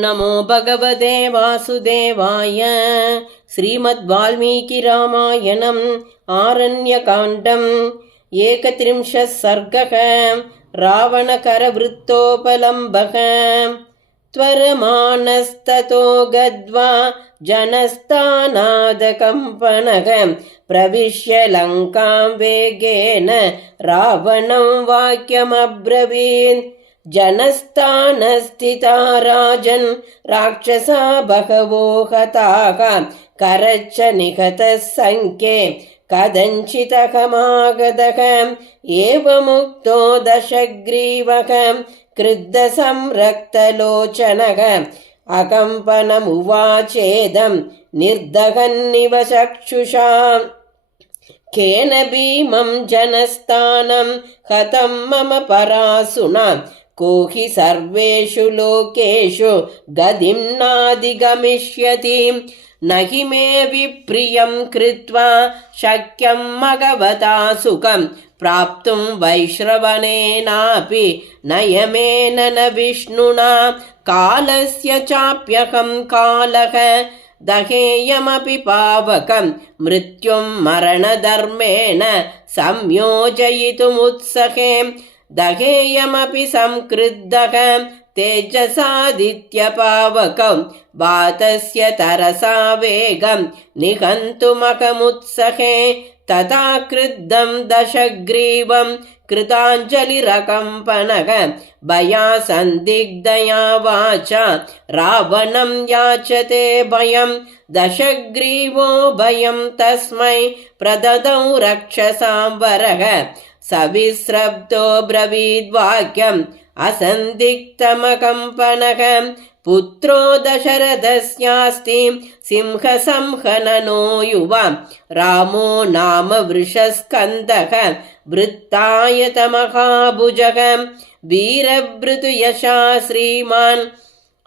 नमो भगवते वासुदेवाय। श्रीमद्वाल्मीकिरामायणम् आरण्यकाण्डम् 31 सर्गः। रावणकरवृत्तोपलम्बः। त्वरमाणस्ततो गद्वा जनस्थानादकम्पनः प्रविश्य लङ्कां वेगेन रावणं वाक्यमब्रवीत्। जनस्थानस्थिता राजन् राक्षसा बहवो हताः करच्च निहतः संख्ये कथञ्चिदहमागतः। एवमुक्तो दशग्रीवः क्रुद्धसंरक्तलोचनः अकम्पनमुवाचेदं निर्दहन्निव चक्षुषा। केन भीमं जनस्थानं हतं मम परासुना को हि सर्वेषु लोकेषु गतिं नाधिगमिष्यति। न हि मे विप्रियं कृत्वा शक्यं मघवता सुखं प्राप्तुं वैश्रवणेनापि नयमेन न विष्णुना। कालस्य चाप्यहं कालः दहेयमपि पावकं मृत्युं मरणधर्मेण संयोजयितुमुत्सहे। दहेयमपि संक्रुद्धः तेजसादित्यपावकं वातस्य तरसा वेगं निहन्तुमहमुत्सहे। तथा क्रुद्धं दशग्रीवं कृताञ्जलिरकम्पनः भयासन्दिग्धया वाचा रावणं याचते भयं। दशग्रीवो भयं तस्मै प्रददौ रक्षसां वरः सविस्रब्धो ब्रवीद्वाक्यम् असन्दिग्धमकम्पनः। पुत्रो दशरथस्यास्ति सिंहसंहननो युवा रामो नाम वृषस्कन्दः वृत्तायतमहाभुजः। वीरभृतुयशा श्रीमान्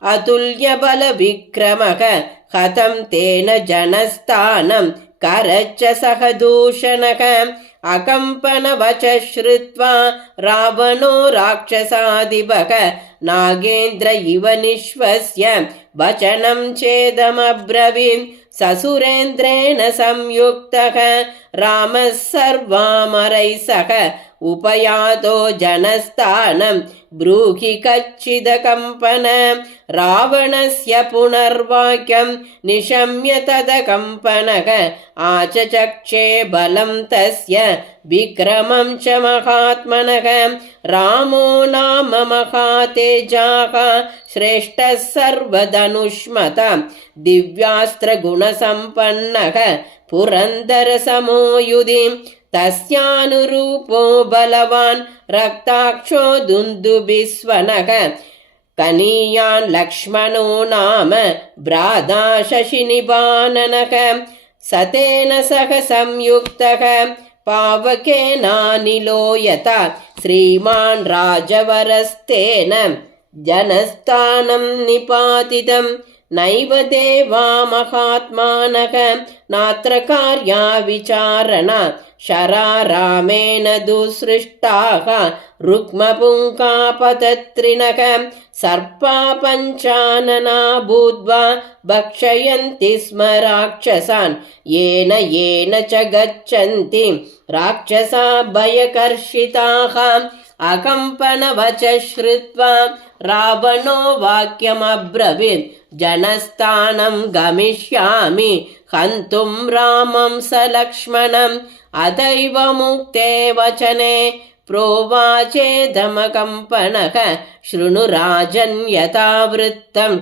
अतुल्यबलविक्रमः हतं तेन जनस्थानं करच्च सह दूषणः। अकम्पनवच श्रुत्वा रावणो राक्षसाधिपः नागेन्द्र इव निःश्वस्य वचनं चेदमब्रवीत्। ससुरेन्द्रेण संयुक्तः रामः सर्वामरैः सह उपयातो जनस्थानं ब्रूहि कच्चिदकम्पन। रावणस्य पुनर्वाक्यं निशम्य तदकम्पनः आचचक्षे बलं तस्य विक्रमं च महात्मनः। रामो नाम महातेजाः श्रेष्ठः सर्वधनुष्मता दिव्यास्त्रगुणसम्पन्नः पुरन्दरसमो युधि। तस्यानुरूपो बलवान् रक्ताक्षो दुन्दुभिस्वनः कनीयान् लक्ष्मणो नाम भ्राता शशिनिबाननः। सतेन सह संयुक्तः पावकेनानिलो यथा श्रीमान् राजवरस्तेन जनस्थानं निपातितं। नैव देवा महात्मानः नात्र कार्या विचारणा शरारामेण दुःसृष्टाः रुक्मपुङ्कापतत्रिणः। सर्पा पञ्चानना भूत्वा भक्षयन्ति स्म राक्षसान् येन येन च गच्छन्ति राक्षसा भयकर्षिताः। अकम्पनवच श्रुत्वा रावणो वाक्यमब्रवीत्। जनस्थानं गमिष्यामि हन्तुं रामं सलक्ष्मणम्। अतैव मुक्ते वचने प्रोवाचेदमकम्पनः शृणु राजन् यथावृत्तम्।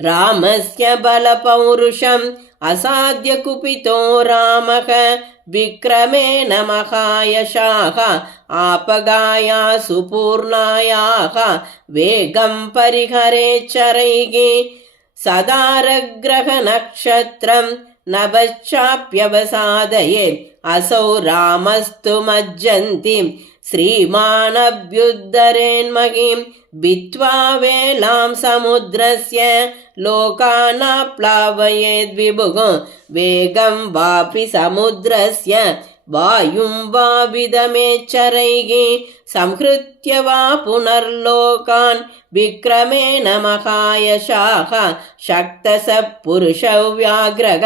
रामस्य बलपौरुषम् असाद्य कुपितो रामः विक्रमेण महायशाः आपगाया सुपूर्णायाः वेगं परिहरेच्चरैः। सदारग्रहनक्षत्रं नभश्चाप्यवसादयेत् असौ रामस्तु मज्जन्ति श्रीमानभ्युद्धरेन्महीं। भित्त्वा वेलां समुद्रस्य लोकानाप्लावयेद्विभुः वेगं वापि समुद्रस्य वायुं वा विदमेच्चरैः संहृत्य वा पुनर्लोकान् विक्रमेण महायशाः शक्तसः पुरुषौ व्याघ्रः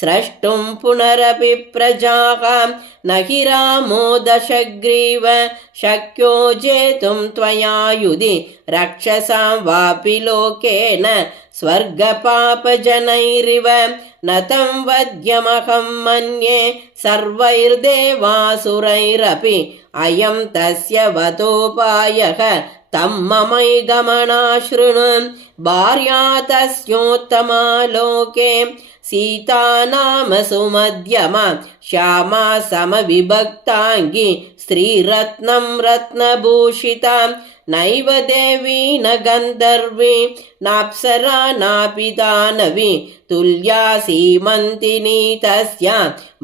स्रष्टुं पुनरपि प्रजाः न हि रामो दशग्रीव शक्यो जेतुं त्वया युधि रक्षसां वापि लोकेन स्वर्गपापजनैरिव न तं वद्यमहं मन्ये सर्वैर्देवासुरैरपि अयं तस्य वतोपायः तं ममैगमनाशृणु भार्या तस्योत्तमा लोके सीता नाम सुमध्यमा श्यामा समविभक्ताङ्गी स्त्रीरत्नं रत्नभूषिता नैव देवी न गन्धर्वी नाप्सरा नापि दानवी तुल्या सीमन्तिनी तस्या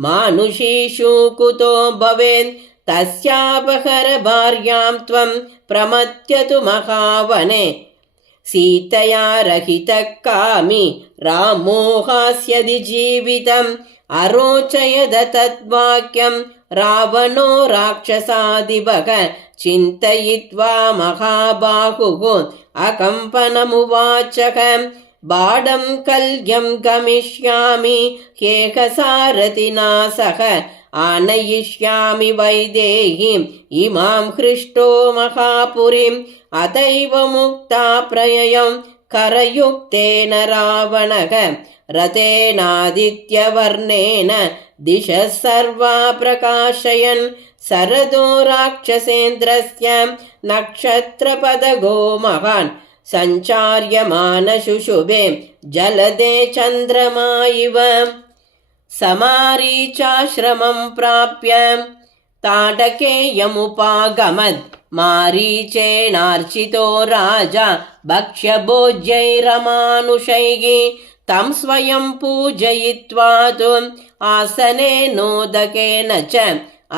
मानुषीषु कुतो भवेत् तस्यापहर भार्यां त्वं प्रमथ्यतु महावने सीतया रहितः कामी रामो हास्यदि जीवितम् अरोचयद तद्वाक्यं रावणो राक्षसादिवः चिन्तयित्वा महाबाहुः अकम्पनमुवाचः बाडं कल्यं गमिष्यामि ह्येकसारथिना सह आनयिष्यामि वैदेहीम् इमां हृष्टो महापुरीम् अतैव मुक्ता प्रययं करयुक्तेन रावणः रथेनादित्यवर्णेन दिशः सर्वा प्रकाशयन् सरदो राक्षसेन्द्रस्य नक्षत्रपदगो महान् सञ्चार्यमानशुशुभे जलदे चन्द्रमा इव समारीचाश्रमं प्राप्य ताडकेयमुपागमत् मारीचेणार्चितो राजा भक्ष्यभोज्यैरमानुषैः तं स्वयं पूजयित्वा तु आसनेनोदकेन च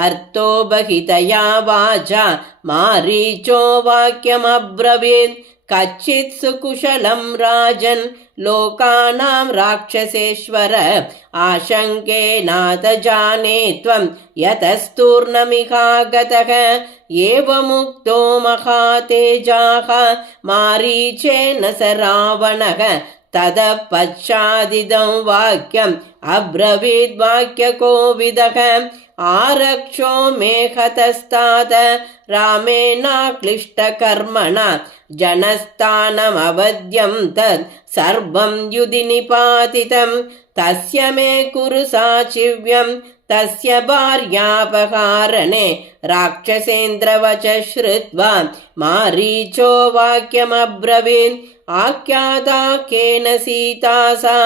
अर्थो बहितया वाचा मारीचो वाक्यमब्रवीत् कच्चित् सुकुशलं राजन् लोकानां राक्षसेश्वर आशङ्के नाथ जाने त्वं यतस्तूर्णमिहागतः एवमुक्तो महातेजाः मारीचेन स रावणः ततः पश्चादिदं वाक्यम् अब्रवीद्वाक्यकोविदः आरक्षो मे हतस्तात् रामेणाक्लिष्टकर्मणा जनस्थानमवद्यं तत् सर्वं युधि निपातितं तस्य मे कुरु साचिव्यं तस्य भार्यापहारणे राक्षसेन्द्रवच श्रुत्वा मारीचो वाक्यमब्रवीत् आख्याता केन सीता सा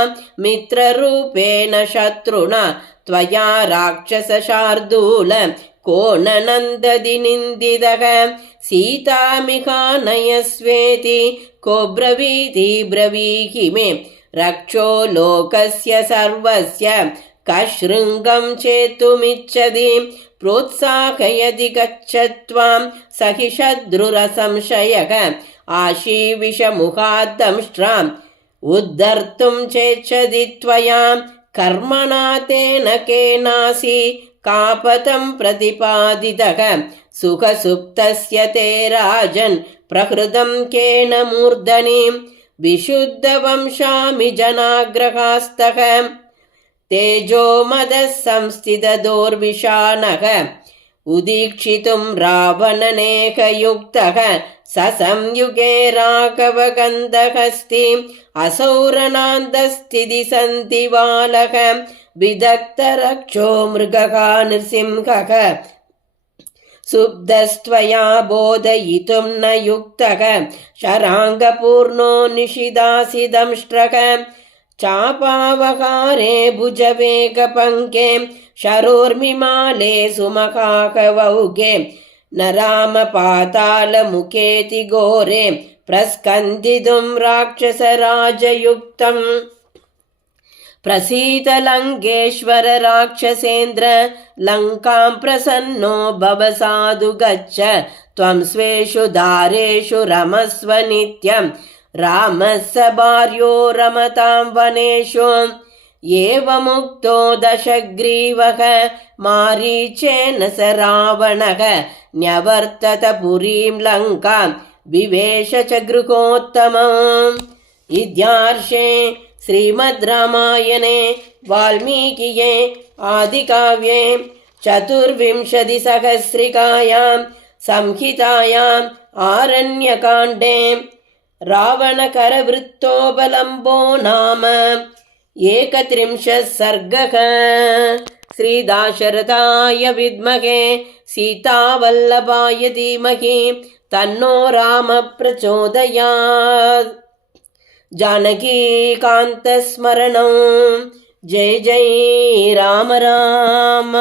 मित्ररूपेण शत्रुणा त्वया राक्षसशार्दूल को न नन्दति निन्दितः सीतामिहानयस्वेति को ब्रवीति ब्रवीहि मे रक्षो लोकस्य सर्वस्य कशृङ्गं चेतुमिच्छति प्रोत्साहयति गच्छत्वां सहि शत्रुरसंशयः आशीविषमुखाद्दंष्ट्राम् उद्धर्तुं चेच्छति त्वया कर्मणा तेन केनासि कापतं प्रतिपादितः सुखसुप्तस्य ते राजन् प्रहृतं केन मूर्धनि विशुद्धवंशामि जनाग्रहास्तः तेजो मदः संस्थितदोर्विषाणः उदीक्षितुं रावणनेकयुक्तः ससंयुगे राघवगन्धहस्ति असौरनान्दस्थिति सन्धिवालः विदग्धरक्षो मृगः नृसिंहः सुब्धस्त्वया बोधयितुं न युक्तः शराङ्गपूर्णो निशिदासि दंष्ट्रः चापावहारे भुजवेगपङ्के शरोर्मिमाले सुमहाकवौगे न रामपातालमुखेति घोरे प्रस्कन्दितुं राक्षसराजयुक्तम् प्रसीदलङ्केश्वर राक्षसेन्द्र लङ्कां प्रसन्नो भव साधु गच्छ त्वं स्वेषु दारेषु रमस्व नित्यं रामस्य भार्यो रमतां वनेषु एवमुक्तो दशग्रीवः मारीचेन स रावणः न्यवर्तत पुरीं लङ्कां विवेश च गृहोत्तमम्। इत्यार्षे श्रीमद् रामायणे वाल्मीकिये आदिकाव्ये चतुर्विंशतिसहस्रिकायां संहितायाम् आरण्यकाण्डे रावणकरवृत्तोपलम्बो नाम 31 सर्गः। श्रीदाशरथाय विद्महे सीतावल्लभाय धीमहि तन्नो राम प्रचोदयात्। जानकीकान्तस्मरणं जय जय राम राम।